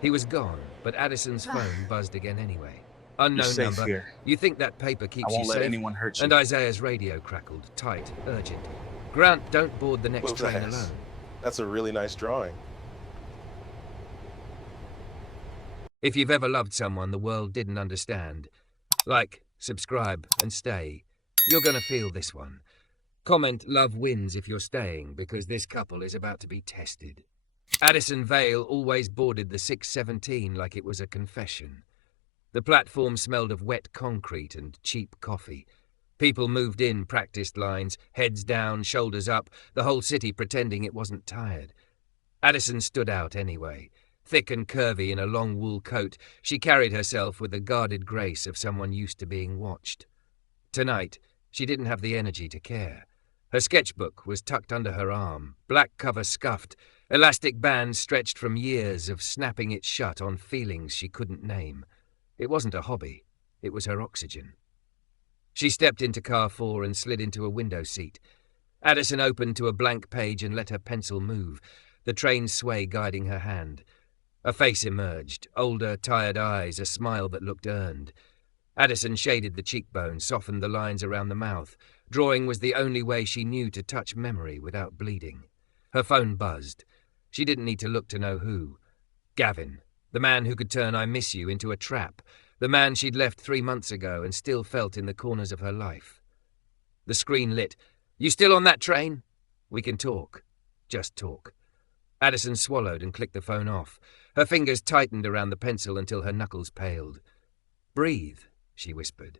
He was gone, but Addison's phone buzzed again anyway. You're Unknown safe number. here. You think that paper I keeps you won't let safe? anyone hurt And you. Isaiah's radio crackled, tight, urgent. Grant, don't board the next Whoa, train alone. that's a really nice drawing. If you've ever loved someone the world didn't understand, like, subscribe, and stay, you're gonna feel this one. Comment love wins if you're staying, because this couple is about to be tested. Addison Vale always boarded the 617 like it was a confession. The platform smelled of wet concrete and cheap coffee. People moved in, practiced lines, heads down, shoulders up, the whole city pretending it wasn't tired. Addison stood out anyway. Thick and curvy in a long wool coat, she carried herself with the guarded grace of someone used to being watched. Tonight, she didn't have the energy to care. Her sketchbook was tucked under her arm, black cover scuffed, elastic bands stretched from years of snapping it shut on feelings she couldn't name. It wasn't a hobby, it was her oxygen. She stepped into car 4 and slid into a window seat. Addison opened to a blank page and let her pencil move, the train's sway guiding her hand. A face emerged, older, tired eyes, a smile that looked earned. Addison shaded the cheekbones, softened the lines around the mouth. Drawing was the only way she knew to touch memory without bleeding. Her phone buzzed. She didn't need to look to know who. Gavin, the man who could turn I miss you into a trap, the man she'd left 3 months ago and still felt in the corners of her life. The screen lit. You still on that train? We can talk. Just talk. Addison swallowed and clicked the phone off. Her fingers tightened around the pencil until her knuckles paled. Breathe, she whispered.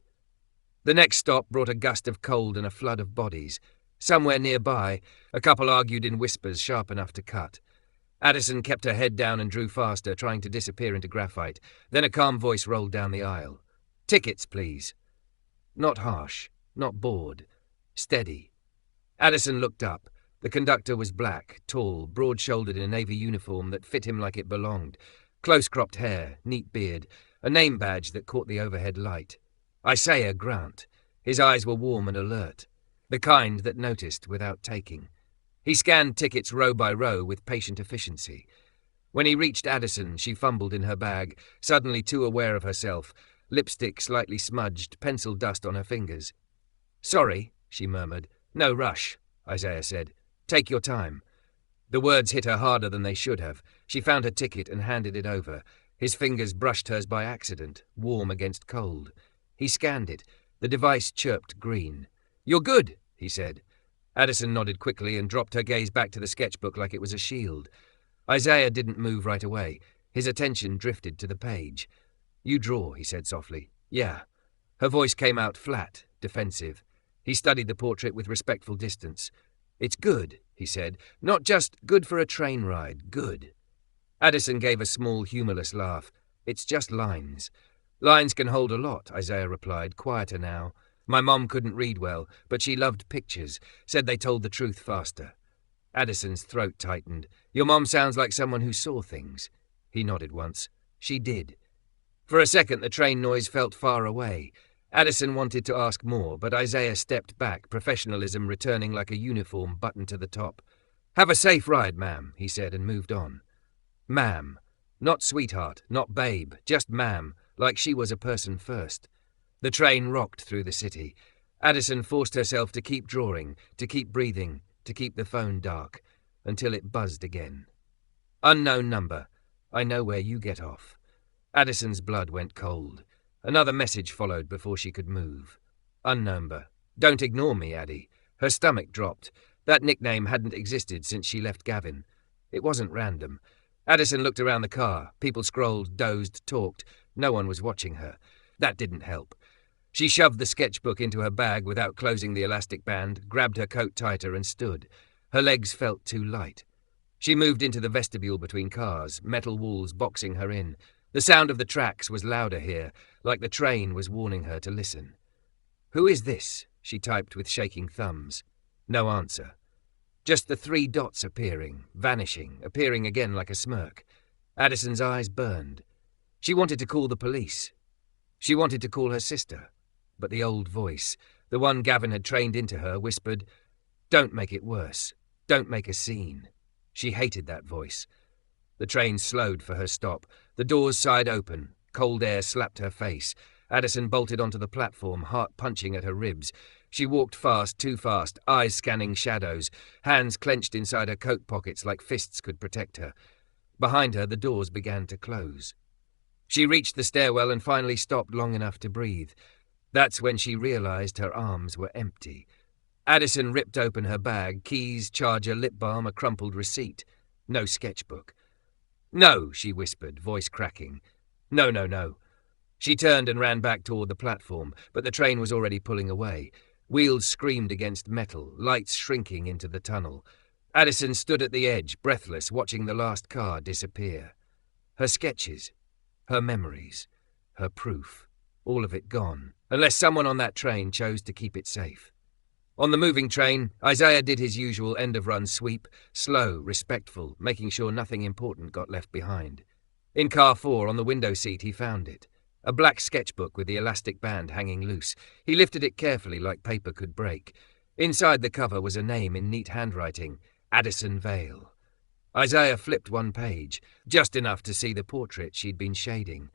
The next stop brought a gust of cold and a flood of bodies. Somewhere nearby, a couple argued in whispers sharp enough to cut. Addison kept her head down and drew faster, trying to disappear into graphite. Then a calm voice rolled down the aisle. Tickets, please. Not harsh, not bored. Steady. Addison looked up. The conductor was black, tall, broad-shouldered in a navy uniform that fit him like it belonged. Close-cropped hair, neat beard, a name badge that caught the overhead light. Isaiah Grant. His eyes were warm and alert, the kind that noticed without taking. He scanned tickets row by row with patient efficiency. When he reached Addison, she fumbled in her bag, suddenly too aware of herself, lipstick slightly smudged, pencil dust on her fingers. Sorry, she murmured. No rush, Isaiah said. Take your time. The words hit her harder than they should have. She found her ticket and handed it over. His fingers brushed hers by accident, warm against cold. He scanned it. The device chirped green. You're good, he said. Addison nodded quickly and dropped her gaze back to the sketchbook like it was a shield. Isaiah didn't move right away. His attention drifted to the page. You draw, he said softly. Yeah. Her voice came out flat, defensive. He studied the portrait with respectful distance. It's good, he said. Not just good for a train ride, good. Addison gave a small, humorless laugh. It's just lines. Lines can hold a lot, Isaiah replied, quieter now. My mom couldn't read well, but she loved pictures, said they told the truth faster. Addison's throat tightened. Your mom sounds like someone who saw things. He nodded once. She did. For a second the train noise felt far away. Addison wanted to ask more, but Isaiah stepped back, professionalism returning like a uniform buttoned to the top. Have a safe ride, ma'am, he said, and moved on. Ma'am. Not sweetheart, not babe, just ma'am, like she was a person first. The train rocked through the city. Addison forced herself to keep drawing, to keep breathing, to keep the phone dark, until it buzzed again. Unknown number. I know where you get off. Addison's blood went cold. Another message followed before she could move. Unknown number. Don't ignore me, Addie. Her stomach dropped. That nickname hadn't existed since she left Gavin. It wasn't random. Addison looked around the car. People scrolled, dozed, talked. No one was watching her. That didn't help. She shoved the sketchbook into her bag without closing the elastic band, grabbed her coat tighter and stood. Her legs felt too light. She moved into the vestibule between cars, metal walls boxing her in. The sound of the tracks was louder here, like the train was warning her to listen. Who is this? She typed with shaking thumbs. No answer. Just the 3 dots appearing, vanishing, appearing again like a smirk. Addison's eyes burned. She wanted to call the police. She wanted to call her sister. But the old voice, the one Gavin had trained into her, whispered, Don't make it worse. Don't make a scene. She hated that voice. The train slowed for her stop. The doors sighed open. Cold air slapped her face. Addison bolted onto the platform, heart punching at her ribs. She walked fast, too fast, eyes scanning shadows, hands clenched inside her coat pockets like fists could protect her. Behind her, the doors began to close. She reached the stairwell and finally stopped long enough to breathe. That's when she realized her arms were empty. Addison ripped open her bag, keys, charger, lip balm, a crumpled receipt. No sketchbook. "No," she whispered, voice cracking. "No, no, no." She turned and ran back toward the platform, but the train was already pulling away. Wheels screamed against metal, lights shrinking into the tunnel. Addison stood at the edge, breathless, watching the last car disappear. Her sketches, her memories, her proof, all of it gone, unless someone on that train chose to keep it safe. On the moving train, Isaiah did his usual end-of-run sweep, slow, respectful, making sure nothing important got left behind. In car 4, on the window seat, he found it. A black sketchbook with the elastic band hanging loose. He lifted it carefully like paper could break. Inside the cover was a name in neat handwriting, Addison Vale. Isaiah flipped one page, just enough to see the portrait she'd been shading.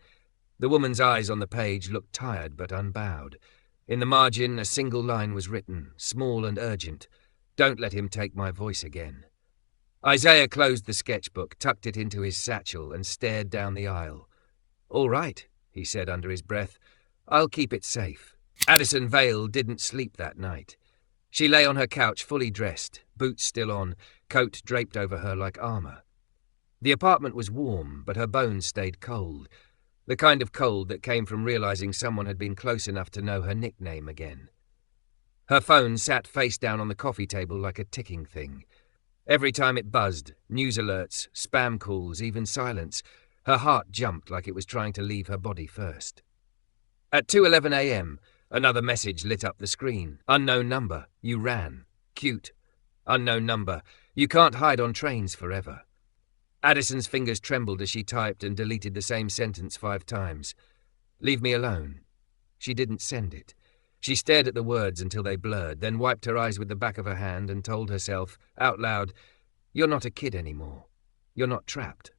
The woman's eyes on the page looked tired but unbowed. In the margin, a single line was written, small and urgent. "Don't let him take my voice again." Isaiah closed the sketchbook, tucked it into his satchel, and stared down the aisle. "All right," he said under his breath. "I'll keep it safe." Addison Vale didn't sleep that night. She lay on her couch fully dressed, boots still on, coat draped over her like armor. The apartment was warm, but her bones stayed cold. The kind of cold that came from realizing someone had been close enough to know her nickname again. Her phone sat face down on the coffee table like a ticking thing. Every time it buzzed, news alerts, spam calls, even silence, her heart jumped like it was trying to leave her body first. At 2:11 a.m., another message lit up the screen. "Unknown number. You ran. Cute. Unknown number. You can't hide on trains forever." Addison's fingers trembled as she typed and deleted the same sentence 5 times. "Leave me alone." She didn't send it. She stared at the words until they blurred, then wiped her eyes with the back of her hand and told herself, out loud, "You're not a kid anymore. You're not trapped."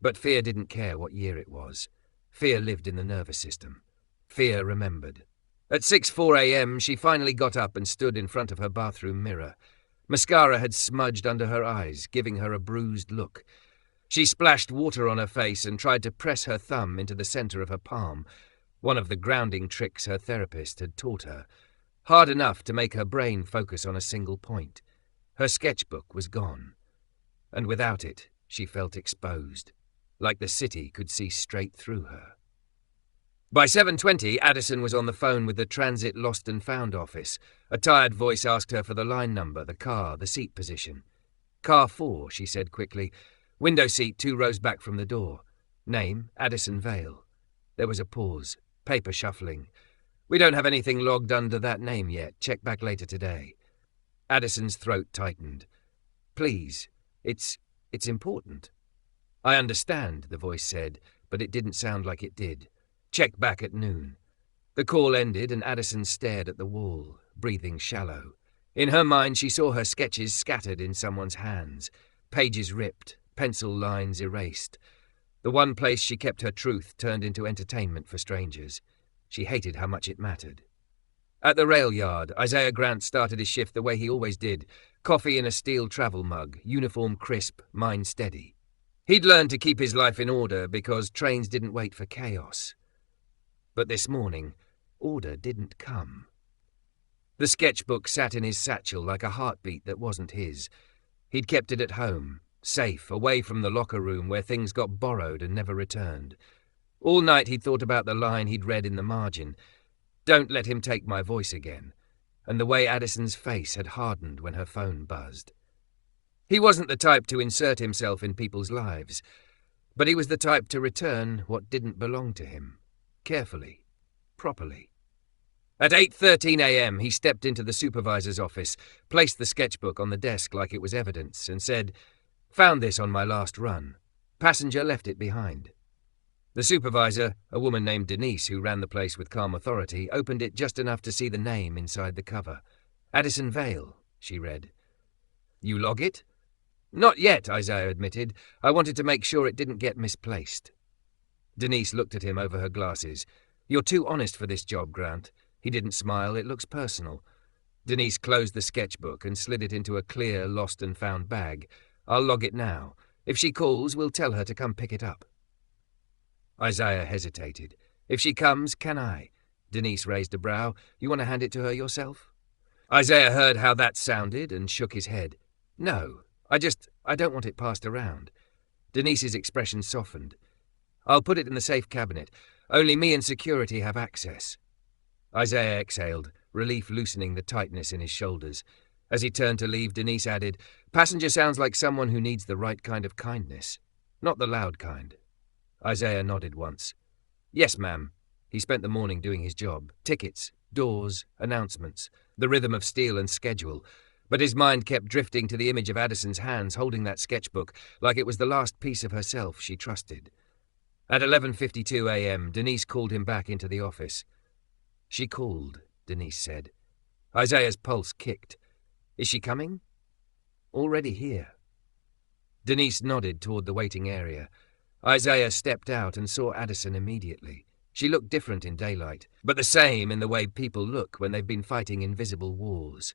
But fear didn't care what year it was. Fear lived in the nervous system. Fear remembered. At 6:04 a.m., she finally got up and stood in front of her bathroom mirror. Mascara had smudged under her eyes, giving her a bruised look. She splashed water on her face and tried to press her thumb into the center of her palm, one of the grounding tricks her therapist had taught her, hard enough to make her brain focus on a single point. Her sketchbook was gone. And without it, she felt exposed, like the city could see straight through her. By 7:20, Addison was on the phone with the Transit Lost and Found office. A tired voice asked her for the line number, the car, the seat position. "Car 4, she said quickly. "Window seat 2 rows back from the door. Name, Addison Vale." There was a pause, paper shuffling. "We don't have anything logged under that name yet. Check back later today." Addison's throat tightened. "Please, it's important." "I understand," the voice said, but it didn't sound like it did. "Check back at noon." The call ended and Addison stared at the wall, breathing shallow. In her mind, she saw her sketches scattered in someone's hands, pages ripped, pencil lines erased. The one place she kept her truth turned into entertainment for strangers. She hated how much it mattered. At the rail yard, Isaiah Grant started his shift the way he always did, coffee in a steel travel mug, uniform crisp, mind steady. He'd learned to keep his life in order because trains didn't wait for chaos. But this morning, order didn't come. The sketchbook sat in his satchel like a heartbeat that wasn't his. He'd kept it at home, safe, away from the locker room where things got borrowed and never returned. All night he'd thought about the line he'd read in the margin, "Don't let him take my voice again," and the way Addison's face had hardened when her phone buzzed. He wasn't the type to insert himself in people's lives, but he was the type to return what didn't belong to him. Carefully, properly. At 8:13 a.m., he stepped into the supervisor's office, placed the sketchbook on the desk like it was evidence, and said, "Found this on my last run. Passenger left it behind." The supervisor, a woman named Denise who ran the place with calm authority, opened it just enough to see the name inside the cover. "Addison Vale," she read. "You log it?" Not yet, Isaiah admitted. I wanted to make sure it didn't get misplaced. Denise looked at him over her glasses. You're too honest for this job, Grant. He didn't smile. It looks personal. Denise closed the sketchbook and slid it into a clear, lost-and-found bag. I'll log it now. If she calls, we'll tell her to come pick it up. Isaiah hesitated. If she comes, can I? Denise raised a brow. You want to hand it to her yourself? Isaiah heard how that sounded and shook his head. No, I don't want it passed around. Denise's expression softened. I'll put it in the safe cabinet. Only me and security have access. Isaiah exhaled, relief loosening the tightness in his shoulders. As he turned to leave, Denise added, Passenger sounds like someone who needs the right kind of kindness. Not the loud kind. Isaiah nodded once. Yes, ma'am. He spent the morning doing his job. Tickets, doors, announcements, the rhythm of steel and schedule. But his mind kept drifting to the image of Addison's hands holding that sketchbook like it was the last piece of herself she trusted. At 11:52 a.m., Denise called him back into the office. She called, Denise said. Isaiah's pulse kicked. Is she coming? Already here. Denise nodded toward the waiting area. Isaiah stepped out and saw Addison immediately. She looked different in daylight, but the same in the way people look when they've been fighting invisible wars.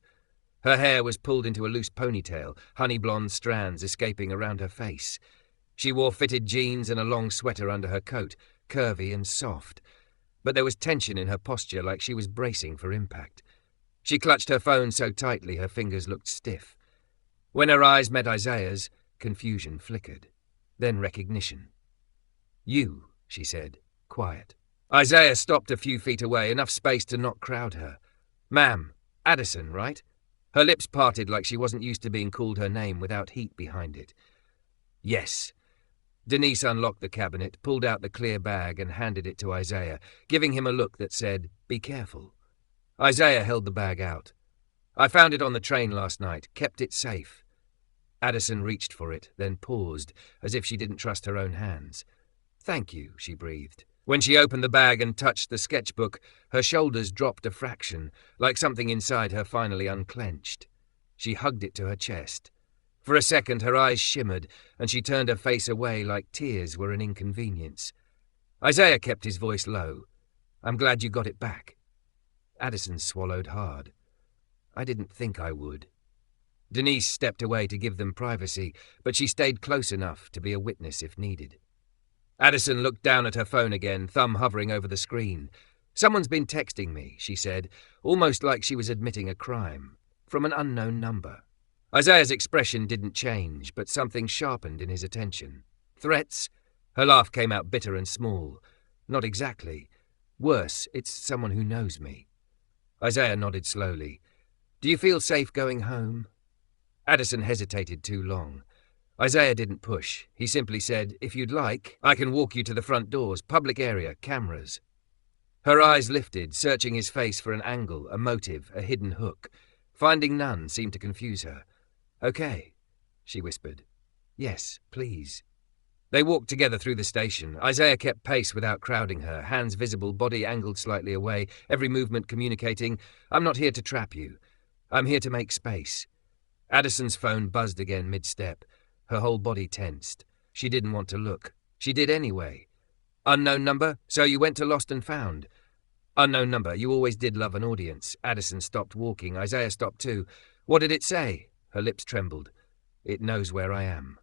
Her hair was pulled into a loose ponytail, honey blonde strands escaping around her face. She wore fitted jeans and a long sweater under her coat, curvy and soft. But there was tension in her posture like she was bracing for impact. She clutched her phone so tightly her fingers looked stiff. When her eyes met Isaiah's, confusion flickered. Then recognition. You, she said, quiet. Isaiah stopped a few feet away, enough space to not crowd her. Ma'am, Addison, right? Her lips parted like she wasn't used to being called her name without heat behind it. Yes. Denise unlocked the cabinet, pulled out the clear bag and handed it to Isaiah, giving him a look that said, Be careful. Isaiah held the bag out. I found it on the train last night, kept it safe. Addison reached for it, then paused, as if she didn't trust her own hands. Thank you, she breathed. When she opened the bag and touched the sketchbook, her shoulders dropped a fraction, like something inside her finally unclenched. She hugged it to her chest. For a second her eyes shimmered, and she turned her face away like tears were an inconvenience. Isaiah kept his voice low. I'm glad you got it back. Addison swallowed hard. I didn't think I would. Denise stepped away to give them privacy, but she stayed close enough to be a witness if needed. Addison looked down at her phone again, thumb hovering over the screen. Someone's been texting me, she said, almost like she was admitting a crime, from an unknown number. Isaiah's expression didn't change, but something sharpened in his attention. Threats? Her laugh came out bitter and small. Not exactly. Worse, it's someone who knows me. Isaiah nodded slowly. Do you feel safe going home? Addison hesitated too long. Isaiah didn't push. He simply said, If you'd like, I can walk you to the front doors, public area, cameras. Her eyes lifted, searching his face for an angle, a motive, a hidden hook. Finding none seemed to confuse her. Okay, she whispered. Yes, please. They walked together through the station. Isaiah kept pace without crowding her, hands visible, body angled slightly away, every movement communicating, I'm not here to trap you. I'm here to make space. Addison's phone buzzed again mid-step. Her whole body tensed. She didn't want to look. She did anyway. Unknown number? So you went to Lost and Found. Unknown number. You always did love an audience. Addison stopped walking. Isaiah stopped too. What did it say? Her lips trembled. It knows where I am.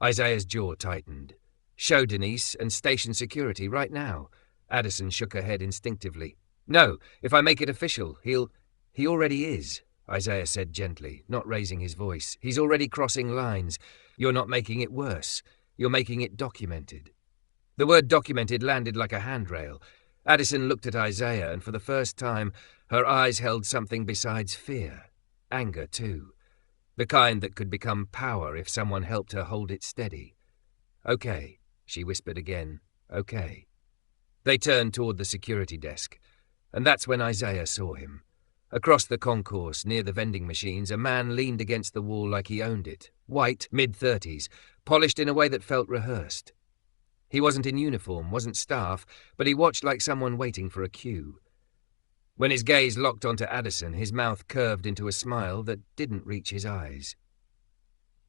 Isaiah's jaw tightened. Show Denise and station security right now. Addison shook her head instinctively. No, if I make it official, He already is. Isaiah said gently, not raising his voice. He's already crossing lines. You're not making it worse. You're making it documented. The word documented landed like a handrail. Addison looked at Isaiah, and for the first time, her eyes held something besides fear. Anger, too. The kind that could become power if someone helped her hold it steady. Okay, she whispered again. Okay. They turned toward the security desk, and that's when Isaiah saw him. Across the concourse, near the vending machines, a man leaned against the wall like he owned it. White, mid-30s, polished in a way that felt rehearsed. He wasn't in uniform, wasn't staff, but he watched like someone waiting for a cue. When his gaze locked onto Addison, his mouth curved into a smile that didn't reach his eyes.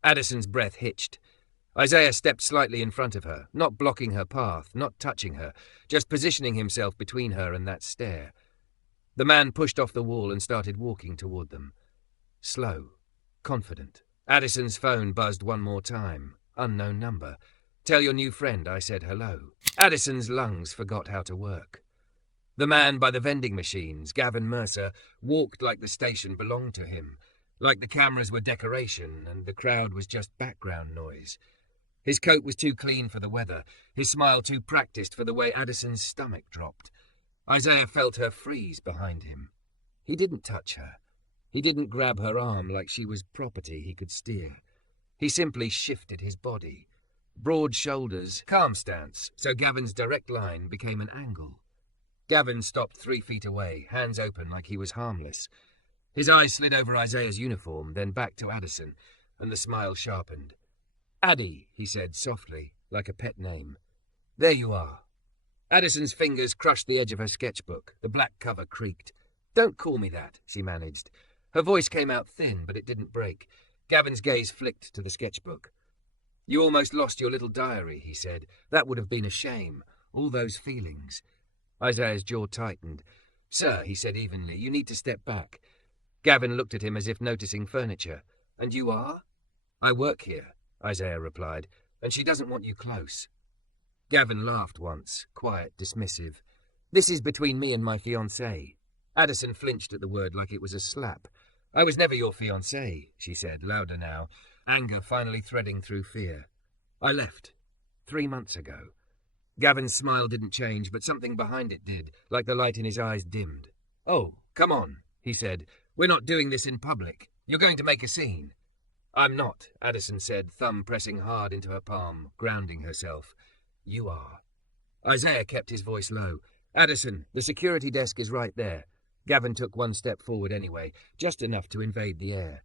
Addison's breath hitched. Isaiah stepped slightly in front of her, not blocking her path, not touching her, just positioning himself between her and that stare. The man pushed off the wall and started walking toward them. Slow, confident. Addison's phone buzzed one more time. Unknown number. "Tell your new friend I said hello." Addison's lungs forgot how to work. The man by the vending machines, Gavin Mercer, walked like the station belonged to him, like the cameras were decoration and the crowd was just background noise. His coat was too clean for the weather, his smile too practiced for the way Addison's stomach dropped. Isaiah felt her freeze behind him. He didn't touch her. He didn't grab her arm like she was property he could steer. He simply shifted his body. Broad shoulders, calm stance, so Gavin's direct line became an angle. Gavin stopped 3 feet away, hands open like he was harmless. His eyes slid over Isaiah's uniform, then back to Addison, and the smile sharpened. "Addie," he said softly, like a pet name. "There you are." Addison's fingers crushed the edge of her sketchbook. The black cover creaked. "Don't call me that," she managed. Her voice came out thin, but it didn't break. Gavin's gaze flicked to the sketchbook. "You almost lost your little diary," he said. "That would have been a shame. All those feelings." Isaiah's jaw tightened. "Sir," he said evenly, "you need to step back." Gavin looked at him as if noticing furniture. "And you are?" "I work here," Isaiah replied, "and she doesn't want you close." Gavin laughed once, quiet, dismissive. "This is between me and my fiancée." Addison flinched at the word like it was a slap. "I was never your fiancée," she said, louder now, anger finally threading through fear. "I left 3 months ago." Gavin's smile didn't change, but something behind it did, like the light in his eyes dimmed. "Oh, come on," he said. "We're not doing this in public. You're going to make a scene." "I'm not," Addison said, thumb pressing hard into her palm, grounding herself. "You are." Isaiah kept his voice low. "Addison, the security desk is right there." Gavin took 1 step forward anyway, just enough to invade the air.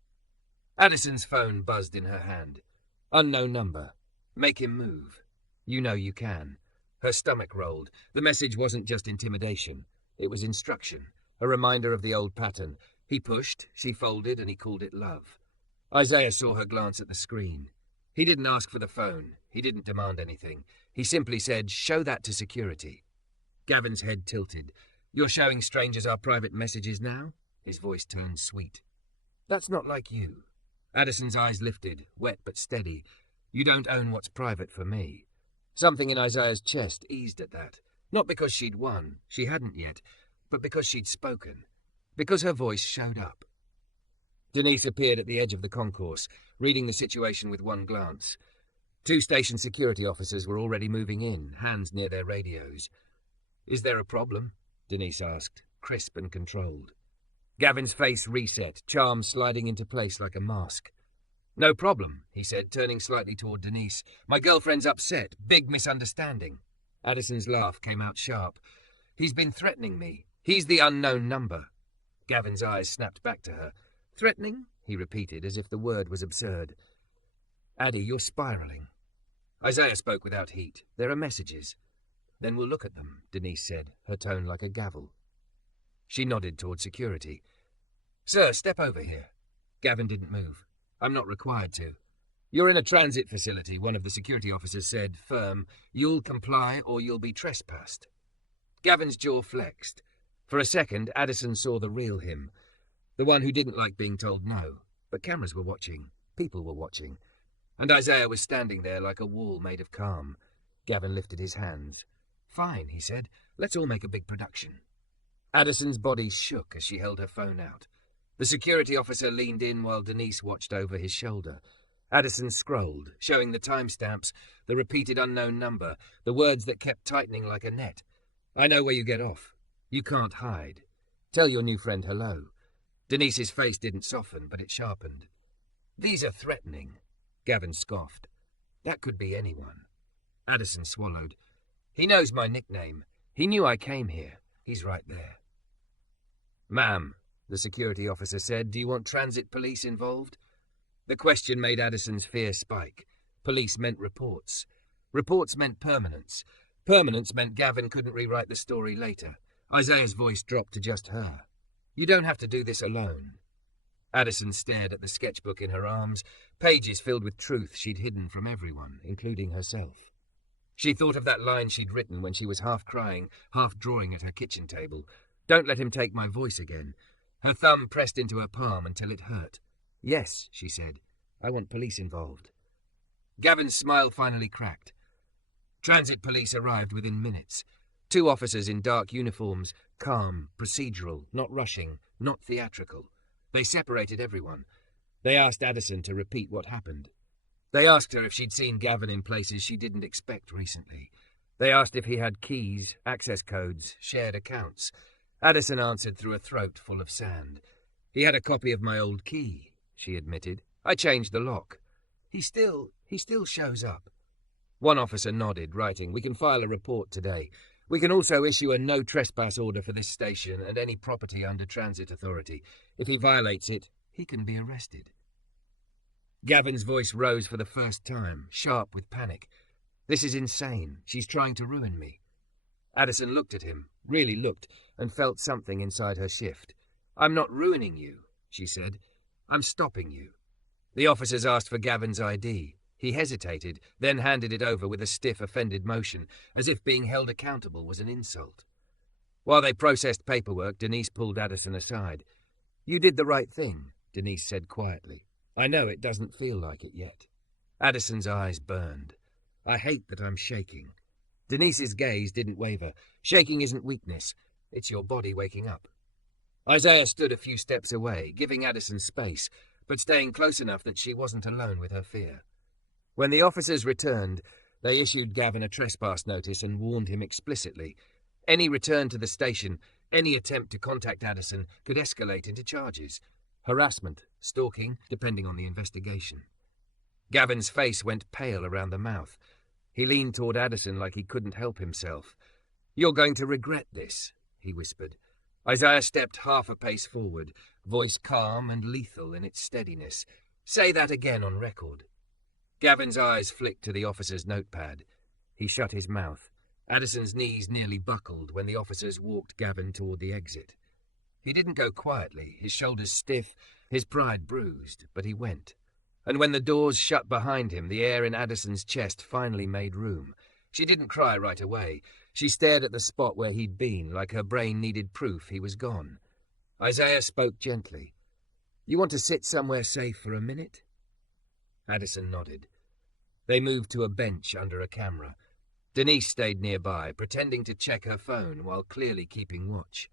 Addison's phone buzzed in her hand. "Unknown number. Make him move. You know you can." Her stomach rolled. The message wasn't just intimidation. It was instruction, a reminder of the old pattern. He pushed, she folded, and he called it love. Isaiah saw her glance at the screen. He didn't ask for the phone. He didn't demand anything. He simply said, "Show that to security." Gavin's head tilted. "You're showing strangers our private messages now?" His voice turned sweet. "That's not like you." Addison's eyes lifted, wet but steady. "You don't own what's private for me." Something in Isaiah's chest eased at that. Not because she'd won, she hadn't yet, but because she'd spoken. Because her voice showed up. Denise appeared at the edge of the concourse, reading the situation with one glance. 2 station security officers were already moving in, hands near their radios. "Is there a problem?" Denise asked, crisp and controlled. Gavin's face reset, charm sliding into place like a mask. "No problem," he said, turning slightly toward Denise. "My girlfriend's upset. Big misunderstanding." Addison's laugh came out sharp. "He's been threatening me. He's the unknown number." Gavin's eyes snapped back to her. "Threatening?" he repeated, as if the word was absurd. "Addie, you're spiraling." Isaiah spoke without heat. "There are messages." "Then we'll look at them," Denise said, her tone like a gavel. She nodded toward security. "Sir, step over here." Gavin didn't move. "I'm not required to." "You're in a transit facility," one of the security officers said, firm. "You'll comply or you'll be trespassed." Gavin's jaw flexed. For a second, Addison saw the real him. The one who didn't like being told no. But cameras were watching. People were watching. And Isaiah was standing there like a wall made of calm. Gavin lifted his hands. "Fine," he said. "Let's all make a big production." Addison's body shook as she held her phone out. The security officer leaned in while Denise watched over his shoulder. Addison scrolled, showing the timestamps, the repeated unknown number, the words that kept tightening like a net. "I know where you get off. You can't hide. Tell your new friend hello." Denise's face didn't soften, but it sharpened. "These are threatening," Gavin scoffed. "That could be anyone." Addison swallowed. "He knows my nickname. He knew I came here. He's right there." "Ma'am," the security officer said, "do you want transit police involved?" The question made Addison's fear spike. Police meant reports. Reports meant permanence. Permanence meant Gavin couldn't rewrite the story later. Isaiah's voice dropped to just her. "You don't have to do this alone." Addison stared at the sketchbook in her arms, pages filled with truth she'd hidden from everyone, including herself. She thought of that line she'd written when she was half crying, half drawing at her kitchen table. "Don't let him take my voice again." Her thumb pressed into her palm until it hurt. "Yes," she said. "I want police involved." Gavin's smile finally cracked. Transit police arrived within minutes. 2 officers in dark uniforms, calm, procedural, not rushing, not theatrical. They separated everyone. They asked Addison to repeat what happened. They asked her if she'd seen Gavin in places she didn't expect recently. They asked if he had keys, access codes, shared accounts. Addison answered through a throat full of sand. "He had a copy of my old key," she admitted. "I changed the lock. He still shows up." One officer nodded, writing, "We can file a report today. We can also issue a no trespass order for this station and any property under transit authority. If he violates it, he can be arrested." Gavin's voice rose for the first time, sharp with panic. "This is insane. She's trying to ruin me." Addison looked at him, really looked, and felt something inside her shift. "I'm not ruining you," she said. "I'm stopping you." The officers asked for Gavin's ID. He hesitated, then handed it over with a stiff, offended motion, as if being held accountable was an insult. While they processed paperwork, Denise pulled Addison aside. "You did the right thing," Denise said quietly. "I know it doesn't feel like it yet." Addison's eyes burned. "I hate that I'm shaking." Denise's gaze didn't waver. "Shaking isn't weakness. It's your body waking up." Isaiah stood a few steps away, giving Addison space, but staying close enough that she wasn't alone with her fear. When the officers returned, they issued Gavin a trespass notice and warned him explicitly. Any return to the station, any attempt to contact Addison could escalate into charges. Harassment, stalking, depending on the investigation. Gavin's face went pale around the mouth. He leaned toward Addison like he couldn't help himself. "You're going to regret this," he whispered. Isaiah stepped half a pace forward, voice calm and lethal in its steadiness. "Say that again on record." Gavin's eyes flicked to the officer's notepad. He shut his mouth. Addison's knees nearly buckled when the officers walked Gavin toward the exit. He didn't go quietly, his shoulders stiff, his pride bruised, but he went. And when the doors shut behind him, the air in Addison's chest finally made room. She didn't cry right away. She stared at the spot where he'd been, like her brain needed proof he was gone. Isaiah spoke gently. "You want to sit somewhere safe for a minute?" Addison nodded. They moved to a bench under a camera. Denise stayed nearby, pretending to check her phone while clearly keeping watch.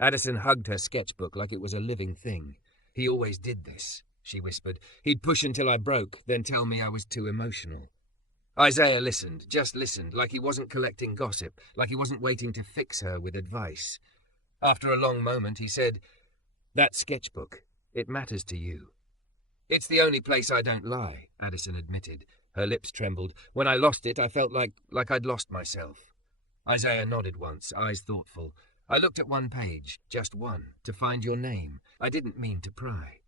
Addison hugged her sketchbook like it was a living thing. "He always did this," she whispered. "He'd push until I broke, then tell me I was too emotional." Isaiah listened, just listened, like he wasn't collecting gossip, like he wasn't waiting to fix her with advice. After a long moment, he said, "That sketchbook, it matters to you." "It's the only place I don't lie," Addison admitted. Her lips trembled. "When I lost it, I felt like I'd lost myself." Isaiah nodded once, eyes thoughtful. "I looked at one page, just one, to find your name. I didn't mean to pry."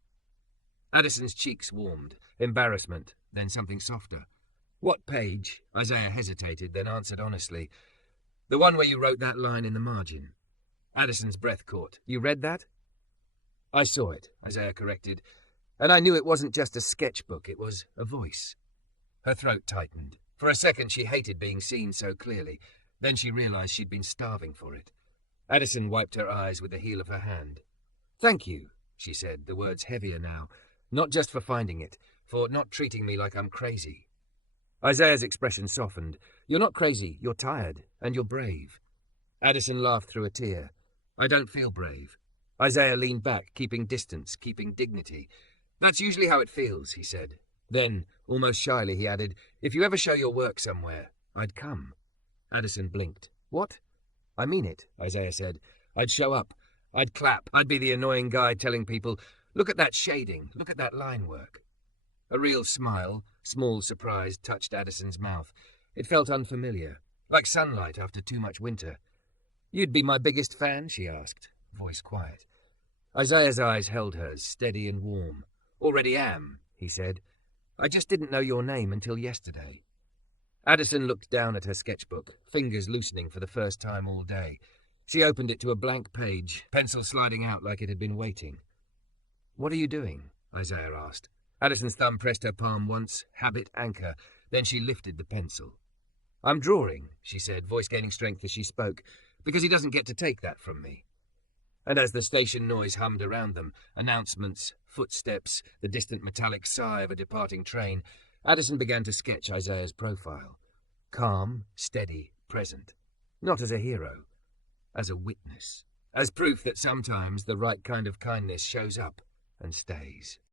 Addison's cheeks warmed, embarrassment, then something softer. "What page?" Isaiah hesitated, then answered honestly. "The one where you wrote that line in the margin." Addison's breath caught. "You read that?" "I saw it," Isaiah corrected. "And I knew it wasn't just a sketchbook, it was a voice." Her throat tightened. For a second she hated being seen so clearly. Then she realized she'd been starving for it. Addison wiped her eyes with the heel of her hand. "Thank you," she said, the words heavier now. "Not just for finding it, for not treating me like I'm crazy." Isaiah's expression softened. "You're not crazy, you're tired, and you're brave." Addison laughed through a tear. "I don't feel brave." Isaiah leaned back, keeping distance, keeping dignity. "That's usually how it feels," he said. Then, almost shyly, he added, "If you ever show your work somewhere, I'd come." Addison blinked. "What?" "I mean it," Isaiah said. "I'd show up. I'd clap. I'd be the annoying guy telling people, 'Look at that shading. Look at that line work.'" A real smile, small surprise, touched Addison's mouth. It felt unfamiliar, like sunlight after too much winter. "You'd be my biggest fan?" she asked, voice quiet. Isaiah's eyes held hers, steady and warm. "Already am," he said. "I just didn't know your name until yesterday." Addison looked down at her sketchbook, fingers loosening for the first time all day. She opened it to a blank page, pencil sliding out like it had been waiting. What are you doing? Isaiah asked. Addison's thumb pressed her palm once, habit anchor. Then she lifted the pencil. I'm drawing, she said, voice gaining strength as she spoke, because he doesn't get to take that from me. And as the station noise hummed around them, announcements, footsteps, the distant metallic sigh of a departing train, Addison began to sketch Isaiah's profile. Calm, steady, present. Not as a hero, as a witness. As proof that sometimes the right kind of kindness shows up and stays.